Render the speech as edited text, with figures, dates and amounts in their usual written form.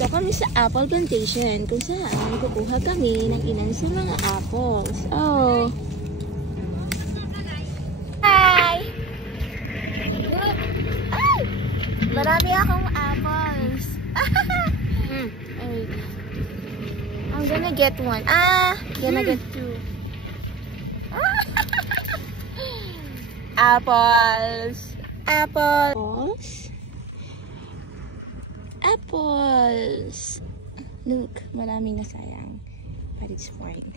Nandito kami sa apple plantation kung saan kukuha kami ng ilan sa mga apples. Oh. Hi! Look! Ay! Marami akong apples. I'm gonna get one. Gonna get two. Apples. Apples. Apples. Look, marami na sayang. But it's fine.